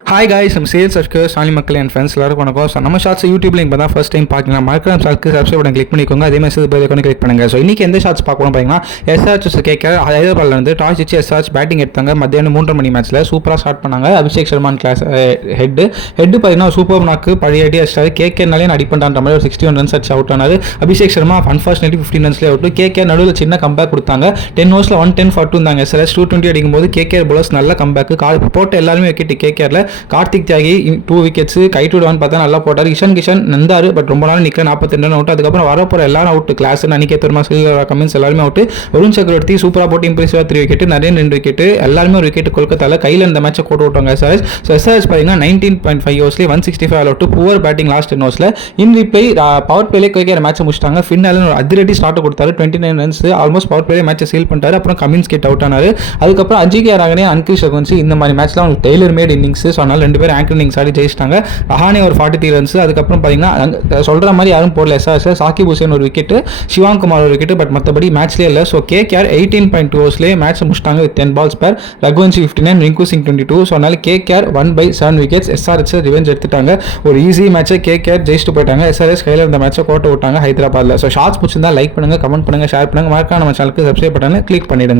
Hi guys, நம்ம sales சர்க்கர் சாலி மக்கள் and friends எல்லாரும் வணக்கம். ஸோ நம்ம ஷார்ட்ஸ் யூடியூப்ல இப்போ தான் ஃபஸ்ட் டைம் பார்க்கலாம். மறக்காம ஷார்ட்க்கு சப்ஸ்கிரைப் பண்ணி கிளிக் பண்ணிக்கோங்க. அதே மாதிரி பெல் ஐகானை கிளிக் பண்ணுங்க. ஸோ இன்னைக்கு எந்த ஷார்ட்ஸ் பார்க்கணும் பார்த்தீங்கன்னா எஸ்ஆர்எச் கேட்க ஹைதராபாத்ல இருந்து டாஸ் வச்சு எஸ்ஆர்எச் பேட்டிங் எடுத்தாங்க. மத்தியானம் 3:30 மணி மேட்ச்சில் சூப்பராக ஸ்டார்ட் பண்ணாங்க. அபிஷேக் சர்மான் கிளாஸ் ஹெட் பார்த்தீங்கன்னா சூப்பர் நாக்கு பழைய அடி அடிச்சாரு. கேகேனாலே அடி பண்ணுறான்ற மாதிரி ஒரு 61 ரன்ஸ் அடிச்சு அவுட் ஆனார். அபிஷேக் சர்மா அன்ஃபார்ச்சுனேட்லி 15 ரன்ஸ்லேயே அவுட். கேகே நடுவில் சின்ன கம்பேக் கொடுத்தாங்க. 10 ஓவர்ஸில் 110 for 2 இருந்தாங்க. எஸ்ஆர்எச் 220 அடிக்கும்போது கேகே போலர்ஸ் நல்ல கம்பேக் போட்டு எல்லாருமே விக்கெட். கேகேல கார்த்திக் தியாகி 2 விக்கெட்ஸ் கைட்டுடுவான்னு பார்த்தா நல்லா போட்டார். இஷான் கிஷன் நந்தாரு பட் ரொம்ப நாள் நிற்கல 42 ரன் அவுட். அதுக்கப்புறம் வரப்போற எல்லாரும் out. Klaasen Aniket Varma, Cummins எல்லாருமே அவுட். வருண் சக்கரவர்த்தி சூப்பராக போட்டு இம்ப்ரெசிவா 3 விக்கெட், நிறைய 2 விக்கெட், எல்லாருமே ஒரு விக்கெட். கொல்கத்தால கையில் இந்த மேட்சை கோட் விட்டாங்க எஸ்ஆர்எச். ஸோ எஸ்ஆர்எச் பார்த்தீங்கன்னா 19.5 ஓவர்ஸ்லேயே 165 all out. Poor batting last 10 ஓவர்ஸில். இன் ரிப்ளை பவர் பிளே கேட்கிற மேட்சை முடிச்சிட்டாங்க. ஃபின்னாலும் ஒரு அதிரடி ஸ்டார்ட் கொடுத்தாரு. 29 ரன்ஸ் ஆல்மோஸ்ட் பவர் பிளே மேட்சை சீல் பண்ணிட்டாரு. அப்புறம் கமின்ஸ் கிட்ட அவுட் ஆனாரு. அதுக்கப்புறம் அஜிகே ராகனே, அன்கில் ரகுவன்சி இந்த மாதிரி மேட்ச்லாம் அவங்களுக்கு டெய்லர் மேட் இன்னிங்ஸ். ஸோ அதனால 2 பேரும் ஆங்கர் இன்னிங்ஸ் ஆடி ஜெயிச்சிட்டாங்க. ரஹானே ஒரு 43 ரன்ஸ். அதுக்கப்புறம் பார்த்தீங்கன்னா சொல்கிற மாதிரி யாரும் போடல எஸ்ஆர்எச். சாகிப் ஹுசேன் ஒரு விக்கெட், சிவாங் குமார் ஒரு விக்கெட், பட் மற்றபடி மேட்ச்லேயே இல்லை. ஸோ கேகேஆர் 18.2 ஓவர்ஸ்லேயே மேட்ச் முடிச்சிட்டாங்க வித் 10 balls பேர். ரகுவன்சி 59, ரிங்கு சிங் 22. ஸோ அதனால கேகேஆர் 1/7 விக்கெட்ஸ் எஸ்ஆர்எச் ரிவெஞ்ச் எடுத்துட்டாங்க. ஒரு ஈஸி மேட்சை கேகேஆர் ஜெயிச்சுட்டு போயிட்டாங்க. எஸ்ஆர்எச் கையில் இருந்த மேட்சை கோட்டை விட்டாங்க ஹைதராபாத்தில். ஸோ ஷார்ட்ஸ் பிடிச்சிருந்தா லைக் பண்ணுங்க, கமெண்ட் பண்ணுங்க, ஷேர் பண்ணுங்க. மறக்காம நம்ம சேனலுக்கு சப்ஸ்கிரைப் பட்டனை கிளிக் பண்ணிடுங்க.